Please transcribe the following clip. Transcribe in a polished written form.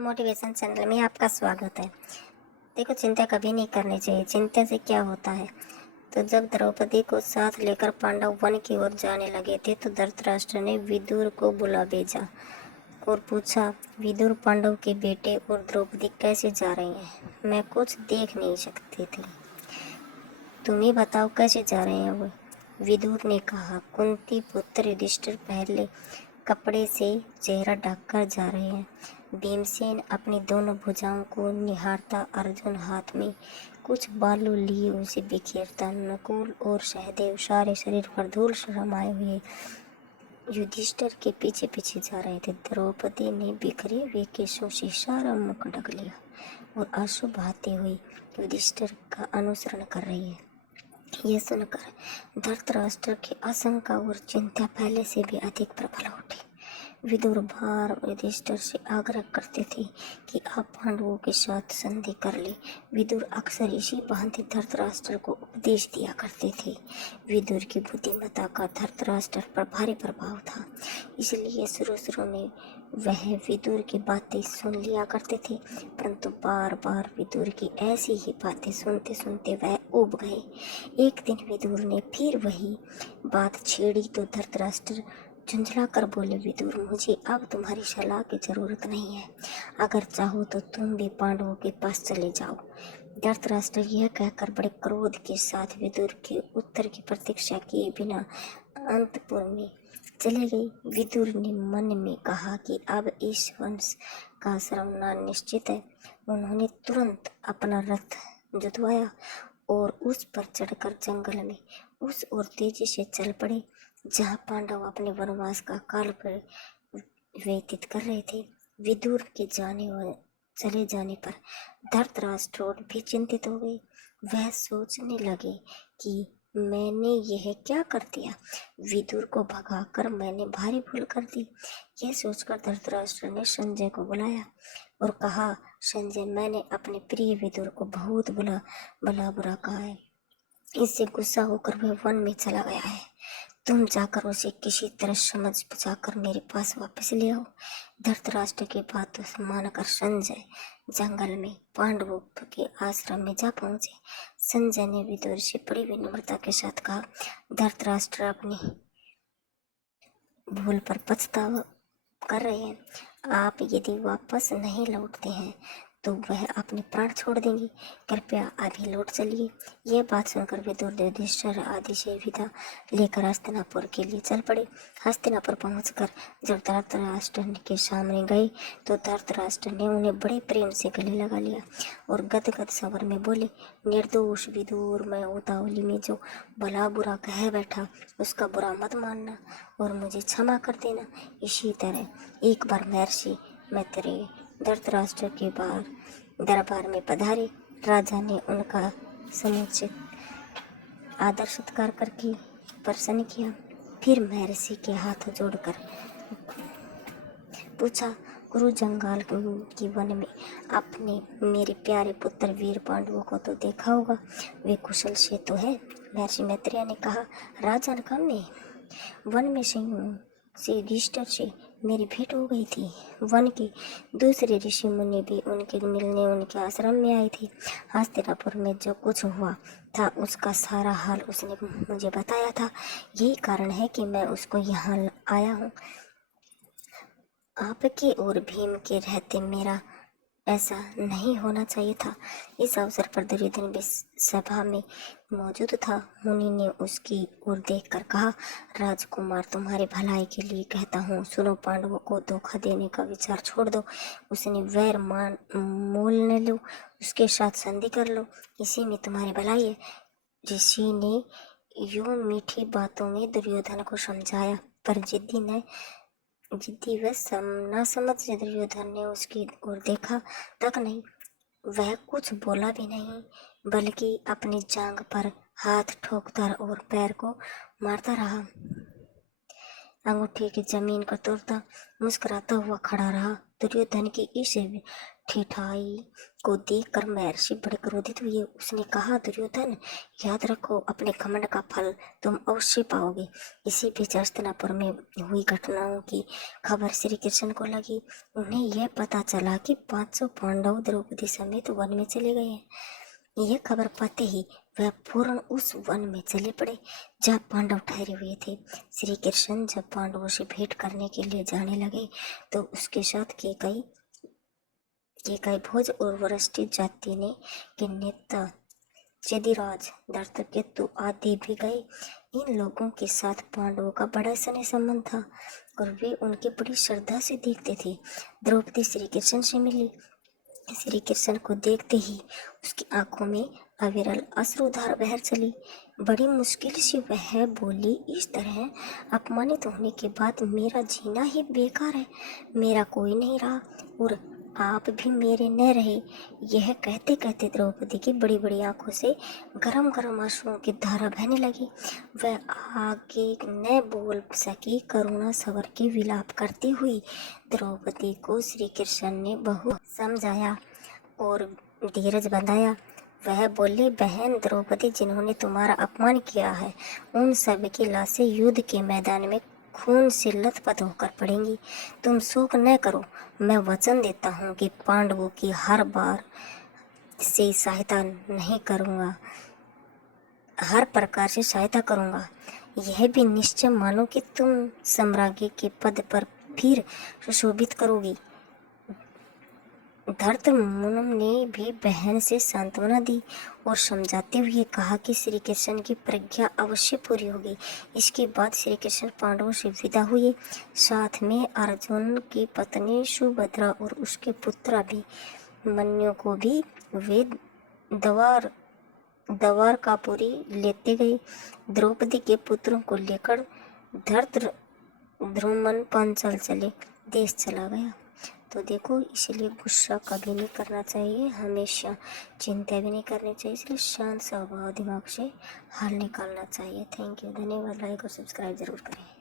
Motivation channel में आपका स्वागत है। देखो, चिंता कभी नहीं करनी चाहिए। चिंता से क्या होता है? तो जब द्रौपदी को साथ लेकर पांडव वन की ओर जाने लगे थे तो धृतराष्ट्र ने विदुर को बुला भेजा और पूछा, विदुर, पांडव के बेटे और द्रौपदी कैसे जा रहे हैं? मैं कुछ देख नहीं सकती थी, तुम ही बताओ कैसे जा रहे हैं वो? विदुर ने कहा, कुंती पुत्र युधिष्ठिर पहले कपड़े से चेहरा ढककर जा रहे हैं। भीमसेन अपनी दोनों भुजाओं को निहारता, अर्जुन हाथ में कुछ बालू लिए उसे बिखेरता, नकुल और सहदेव सारे शरीर पर धूल रमाए हुए युधिष्ठिर के पीछे पीछे जा रहे थे। द्रौपदी ने बिखरे हुए केशों से सारा मुख ढक लिया और आंसू बहाते हुए युधिष्ठिर का अनुसरण कर रही है। यह सुनकर धृतराष्ट्र की आशंका और चिंता पहले से भी अधिक प्रबल उठी। विदुर बार युधिष्ठिर से आग्रह करते थे कि आप पांडवों के साथ संधि कर ले। विदुर अक्सर इसी भांति धृतराष्ट्र को उपदेश दिया करते थे। विदुर की बुद्धिमत्ता का धृतराष्ट्र पर भारी प्रभाव था, इसलिए शुरू में वह विदुर की बातें सुन लिया करते थे, परंतु बार बार विदुर की ऐसी ही बातें सुनते सुनते वह ऊब गए। एक दिन विदुर ने फिर वही बात छेड़ी तो धृतराष्ट्र झुंझला कर बोले, विदुर, मुझे अब तुम्हारी सलाह की जरूरत नहीं है। अगर चाहो तो तुम भी पांडवों के पास चले जाओ। धृतराष्ट्र यह कहकर बड़े क्रोध के साथ विदुर के उत्तर की प्रतीक्षा किए बिना अंतपुर में चले गए। विदुर ने मन में कहा कि अब इस वंश का सर्वनाश निश्चित है। उन्होंने तुरंत अपना रथ जुतवाया और उस पर चढ़कर जंगल में उस ओर तेजी से चल पड़े जहाँ पांडव अपने वनवास का काल पर व्यतीत कर रहे थे। विदुर के चले जाने पर धृतराष्ट्र और भी चिंतित हो गए। वह सोचने लगे कि मैंने यह क्या कर दिया? विदुर को भगाकर मैंने भारी भूल कर दी। यह सोचकर धृतराष्ट्र ने संजय को बुलाया और कहा, संजय, मैंने अपने प्रिय विदुर को बहुत भला बुरा कहा है। इससे गुस्सा होकर वह वन में चला गया है। तुम जाकर उसे किसी तरह समझ बुझाकर मेरे पास वापस ले आओ। धृतराष्ट्र की बात मानकर संजय जंगल में पांडवों के आश्रम में जा पहुंचे। संजय ने विदुर से बड़ी विनम्रता के साथ कहा, धृतराष्ट्र अपनी भूल पर पछतावा कर रहे हैं। आप यदि वापस नहीं लौटते हैं तो वह अपने प्राण छोड़ देंगे। कृपया अभी लौट चलिए। यह बात सुनकर विदुर युधिष्ठिर आदि से विदा लेकर हस्तिनापुर के लिए चल पड़े। हस्तिनापुर पहुंचकर जब धृतराष्ट्र के सामने गए तो धृतराष्ट्र ने उन्हें बड़े प्रेम से गले लगा लिया और गदगद स्वर में बोले, निर्दोष विदुर, मैं उतावली में जो भला बुरा कह बैठा उसका बुरा मत मानना और मुझे क्षमा कर देना। इसी तरह एक बार महर्षि मैत्रेय धृतराष्ट्र के दरबार में पधारे। राजा ने उनका समुचित आदर सत्कार करके प्रसन्न किया। फिर महर्षि के हाथ जोड़कर पूछा, गुरु, जंगाल की वन में आपने मेरे प्यारे पुत्र वीर पांडवों को तो देखा होगा, वे कुशल से तो है? महर्षि मैत्रेय ने कहा, राजन, कम में वन में से युधिष्ठिर से मेरी भेंट हो गई थी। वन के दूसरे ऋषि मुनि भी उनके मिलने उनके आश्रम में आए थे। हस्तिनापुर में जो कुछ हुआ था उसका सारा हाल उसने मुझे बताया था। यही कारण है कि मैं उसको यहाँ आया हूँ। आपके और भीम के रहते मेरा ऐसा नहीं होना चाहिए था। इस अवसर पर दुर्योधन भी सभा में मौजूद था। मुनि ने उसकी ओर देखकर कहा, राजकुमार, तुम्हारे भलाई के लिए कहता हूँ, सुनो, पांडवों को धोखा देने का विचार छोड़ दो। उसने वैर मोल न लो, उसके साथ संधि कर लो, इसी में तुम्हारी भलाई है। ऋषि ने यूं मीठी बातों में दुर्योधन को समझाया, पर जिद्दी व ना समझ दुर्योधन ने उसकी ओर देखा तक नहीं। वह कुछ बोला भी नहीं, बल्कि अपनी जांघ पर हाथ ठोकता और पैर को मारता रहा। अंगूठे की जमीन को तोड़ता मुस्कुराता हुआ खड़ा रहा। दुर्योधन की इस ठेठाई को देखकर महर्षि बड़े क्रोधित हुए। उसने कहा, दुर्योधन, याद रखो, अपने घमंड का फल तुम अवश्य पाओगे। इसी बीच हस्तिनापुर में हुई घटनाओं की खबर श्री कृष्ण को लगी। उन्हें यह पता चला कि 500 पांडव द्रौपदी समेत वन में चले गए हैं। यह खबर पाते ही वह फौरन उस वन में चले पड़े जहाँ पांडव ठहरे हुए थे। श्री कृष्ण जब पांडवों से भेंट करने के लिए जाने लगे तो उसके साथ केकई भोज और वरिष्ठ जाति ने के नेता चेदिराज, धृतराष्ट्र आदि भी गए। इन लोगों के साथ पांडवों का बड़ा स्नेह संबंध था और वे उनकी बड़ी श्रद्धा से देखते थे। द्रौपदी श्री कृष्ण से मिली। श्री कृष्ण को देखते ही उसकी आंखों में अविरल अश्रुधार बह चली। बड़ी मुश्किल से वह बोली, इस तरह अपमानित होने के बाद मेरा जीना ही बेकार है। मेरा कोई नहीं रहा और आप भी मेरे न रहे। यह कहते कहते द्रौपदी की बड़ी बड़ी आंखों से गरम गरम आंसुओं की धारा बहने लगी। वह आगे न बोल सकी। करुणा सवर के विलाप करती हुई द्रौपदी को श्री कृष्ण ने बहुत समझाया और धीरज बंधाया। वह बोले, बहन द्रौपदी, जिन्होंने तुम्हारा अपमान किया है उन सब की लाशें युद्ध के मैदान में खून से लथपथ होकर पड़ेंगी। तुम शोक न करो। मैं वचन देता हूँ कि पांडवों की हर बार से सहायता नहीं करूँगा, हर प्रकार से सहायता करूँगा। यह भी निश्चय मानो कि तुम सम्राज्ञी के पद पर फिर सुशोभित करोगी। धर्तमुनि ने भी बहन से सांत्वना दी और समझाते हुए कहा कि श्री कृष्ण की प्रज्ञा अवश्य पूरी होगी। इसके बाद श्री कृष्ण पांडवों से विदा हुए। साथ में अर्जुन की पत्नी सुभद्रा और उसके पुत्र अभिमन्यु को भी वे द्वारकापुरी लेते गए। द्रौपदी के पुत्रों को लेकर धृतराष्ट्र पांचाल देश चला गया। तो देखो, इसलिए गुस्सा कभी नहीं करना चाहिए, हमेशा चिंता भी नहीं करनी चाहिए। इसलिए शांत स्वभाव दिमाग से हल निकालना चाहिए। थैंक यू, धन्यवाद। लाइक और सब्सक्राइब जरूर करें।